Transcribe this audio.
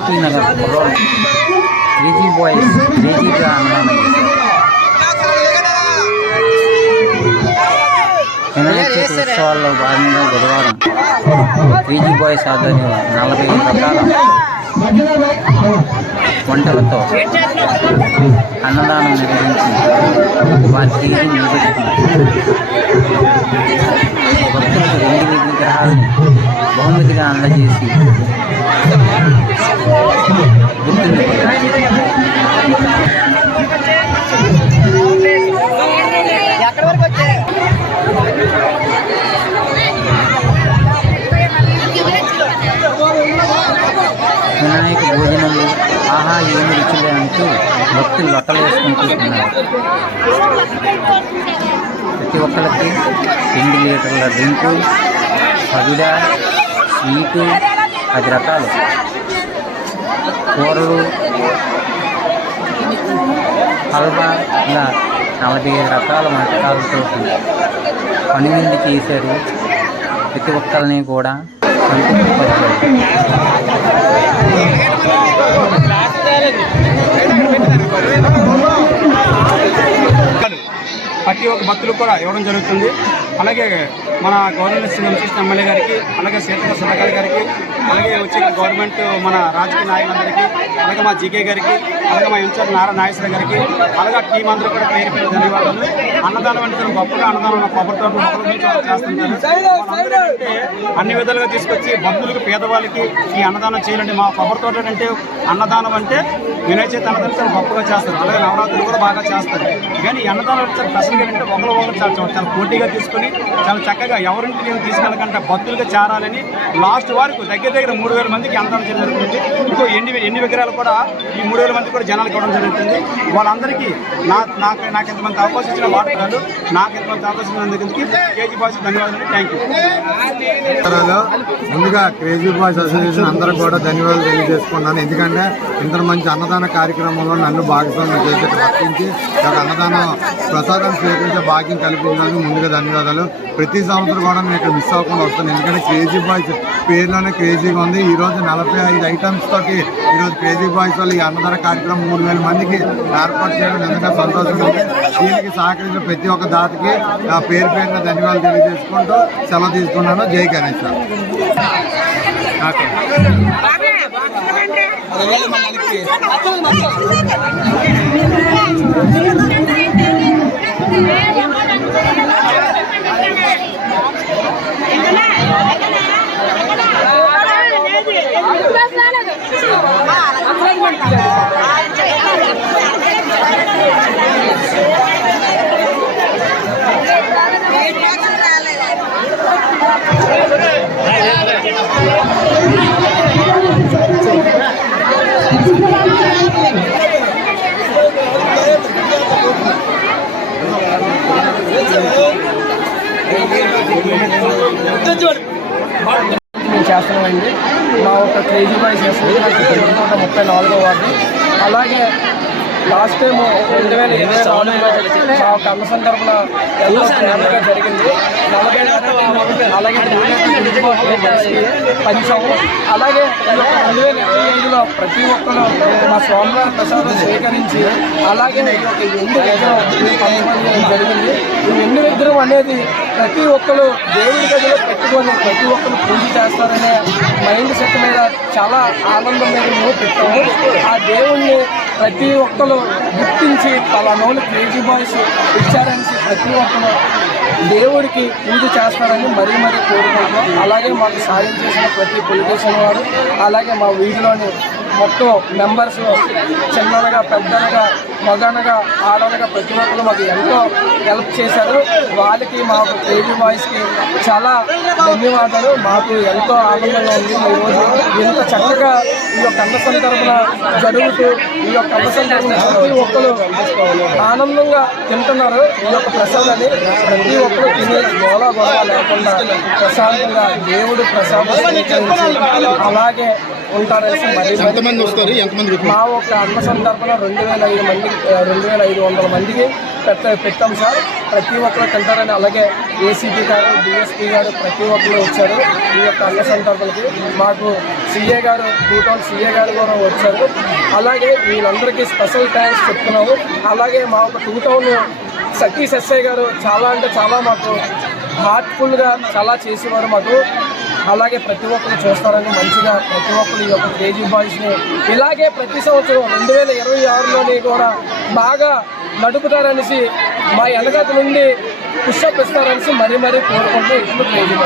కొబ్బరిపల్లి నగర్ కుర్రోడ్ crazy boys క్రేజీగా అన్నదానం వినాయక ఉత్సవాల్లో భాగంగా బుధవారం క్రేజీ బాయ్స్ ఆధ్వర్యంలో నలభై రకాల వంటలతో అన్నదానం నిర్వహించి వారికి నిలబెట్టుకున్నారు భక్తులకు వెండి విగ్రహాలను బహుమతిగా అందజేసి భక్తులు బట్టలు వేసుకుంటున్నారు ప్రతి ఒక్కరికి రెండు లీటర్ల డ్రింకు పవిడ స్వీటు పది రకాలు. కూరలు హల్వా ఇలా నలభై ఐదు రకాల వంటకాలతో పనివిందు చేశారు. ప్రతి ఒక్కరిని కూడా సంతృప్తిపరిచారు. ప్రతి ఒక్క భక్తులకు కూడా ఇవ్వడం జరుగుతుంది. అలాగే మన గవర్నమెంట్ సీఎం చేసిన ఎమ్మెల్యే గారికి అలాగే సీతక సుధాకర్ గారికి అలాగే వచ్చే గవర్నమెంట్ మన రాజకీయ నాయకులందరికీ అలాగే మా జీకే గారికి అలాగే మా ఇన్ఛార్జ్ నారా నాగేశ్వర గారికి అలాగే టీం అందరూ కూడా పేరు పేరు ధన్యవాదాలు. అన్నదానం అంటే గొప్పగా అన్నదానం కొబ్బరి చేస్తుంటారు. అన్ని విధాలుగా తీసుకొచ్చి భక్తులకు పేదవాళ్ళకి ఈ అన్నదానం చేయాలంటే మా కొబ్బరి తోట అంటే అన్నదానం అంటే వినాయక చవితి అన్నదానం చాలా గొప్పగా చేస్తారు. అలాగే నవరాత్రులు కూడా బాగా చేస్తారు. కానీ అన్నదానం అంటే చాలా ప్రశ్నగా అంటే ఒకరు ఒకరు చాలా- చాలా పోటీగా తీసుకొని చాలా చక్కగా ఎవరింటికి నేను తీసుకెళ్ళకంటే భక్తులుగా చేరాలని లాస్ట్ వరకు దగ్గర దగ్గర మూడు వేల మందికి అన్నదానం జరుగుతుంది ఇంకో ఎన్ని ఎన్ని విగ్రహాలు కూడా ఈ మూడు వేల మంది కూడా జనాలకు ఇవ్వడం జరుగుతుంది. వాళ్ళందరికీ నా నాకు నాకు ఎంతమంది అవకాశం ఇచ్చిన వాడుతున్నారు నాకు ఎంతమంది అవకాశం ఇచ్చినందుకు కేజీ బాస్ ధన్యవాదాలు. థ్యాంక్ యూ ముందుగా క్రేజీ బాయ్స్ అసోసియేషన్ అందరూ కూడా ధన్యవాదాలు తెలియజేసుకున్నాను ఎందుకంటే ఇంత మంచి అన్నదాన కార్యక్రమంలో నన్ను భాగస్వామ్యం చేసి రక్షించి నాకు అన్నదానం ప్రసాదం స్వీకరించే భాగ్యం కల్పించినందుకు ముందుగా ధన్యవాదాలు. ప్రతి సంవత్సరం కూడా నేను ఇక్కడ మిస్ అవ్వకుండా వస్తాను. ఎందుకంటే క్రేజీ బాయ్స్ పేరులోనే క్రేజీగా ఉంది. ఈరోజు నలభై ఐదు ఐటమ్స్ తోటి ఈరోజు క్రేజీ బాయ్స్ వాళ్ళు ఈ అన్నదాన కార్యక్రమం మూడు వేల మందికి ఏర్పాటు చేయడం నిజంగా సంతోషంగా ఉంది. దీనికి సహకరించిన ప్రతి ఒక్క దాతకి నా పేరు పేరున ధన్యవాదాలు తెలియజేసుకుంటూ సెలవు తీసుకున్నాను. జై గణేష్ మేము చేస్తున్నామండి మా ఒక క్రేజీ బాయ్స్ నూట ముప్పై నాలుగో వార్డు. అలాగే లాస్ట్ టైం రెండు వేల ఇరవై నాలుగులో మా ఒక అన్న సందర్భన ఎంతో గ్రాండ్గా జరిగింది. నలభై అలాగే పంచాము అలాగే యొక్క రెండు వేల ఇరవై ప్రతి ఒక్కరు మా స్వామివారి ప్రసాదం స్వీకరించి అలాగే ఈ ఎండు విగ్రహం జరిగింది. ఈ ఎండు విగ్రహం అనేది ప్రతి ఒక్కరు దేవుడి గదిలో పెట్టుకొని ప్రతి ఒక్కరు పూజ చేస్తారనే మైండ్ సెట్ మీద చాలా ఆనందం మీద మేము పెట్టాము. ఆ దేవుణ్ణి ప్రతి ఒక్కరు గుర్తించి పలానోళ్ళు క్రేజీ బాయ్స్ ఇచ్చారని ప్రతి ఒక్కరు దేవుడికి పూజ చేస్తారని మరీ మరీ కోరుకుంటున్నాం. అలాగే మాకు సాయం చేసిన ప్రతి పొలిటీషియన్ వారు అలాగే మా వీధిలోని మొత్తం మెంబర్స్ చిన్ననగా పెద్దలుగా మగనగా ఆడలుగా ప్రతి ఒక్కరు మాకు ఎంతో హెల్ప్ చేశారు. వాళ్ళకి మా బేబీ బాయ్స్కి చాలా ధన్యవాదాలు. మాకు ఎంతో ఆనందంగా ఉంది. ఈరోజు ఎంత చక్కగా ఈ యొక్క అన్న సందర్భన జరుగుతూ ఈ యొక్క అన్న సందర్భన ప్రతి ఒక్కరు ఆనందంగా తింటున్నారు. ఈ యొక్క ప్రసాదాన్ని ప్రతి ఒక్కరు తిని గోళ గొడవ లేకుండా ప్రశాంతంగా దేవుడు ప్రసాదం అలాగే ఉంటారనేసి మరి ఎంతమంది వస్తారు? ఎంతమంది మా ఒక అన్న సందర్భన రెండు వేల ఐదు మంది రెండు వేల ఐదు వందల మందికి పెట్ట పెట్టాం సార్. ప్రతి ఒక్కరు తింటారని అలాగే ఏసీపీ గారు డిఎస్పీ గారు ప్రతి ఒక్కరు వచ్చారు. ఈ యొక్క అన్న సంతర్పణకి మాకు సీఏ గారు టూటౌన్ సీఏ గారు కూడా వచ్చారు. అలాగే వీళ్ళందరికీ స్పెషల్ థ్యాంక్స్ చెప్తున్నాము. అలాగే మా ఒక టూ టౌన్ సతీష్ ఎస్ఐ గారు చాలా అంటే చాలా మాకు హార్ట్ఫుల్గా చాలా చేసేవారు మాకు. అలాగే ప్రతి ఒక్కరు చూస్తారని మంచిగా ప్రతి ఒక్కరు ఈ యొక్క కేజీ బాయ్స్ని ఇలాగే ప్రతి సంవత్సరం రెండు వేల ఇరవై ఆరులోని కూడా బాగా నడుపుతారనేసి మా ఎనగతి నుండి పుష్అప్ ఇస్తారనేసి మరీ మరీ కోరుకుంటూ ఇప్పుడు క్రేజీ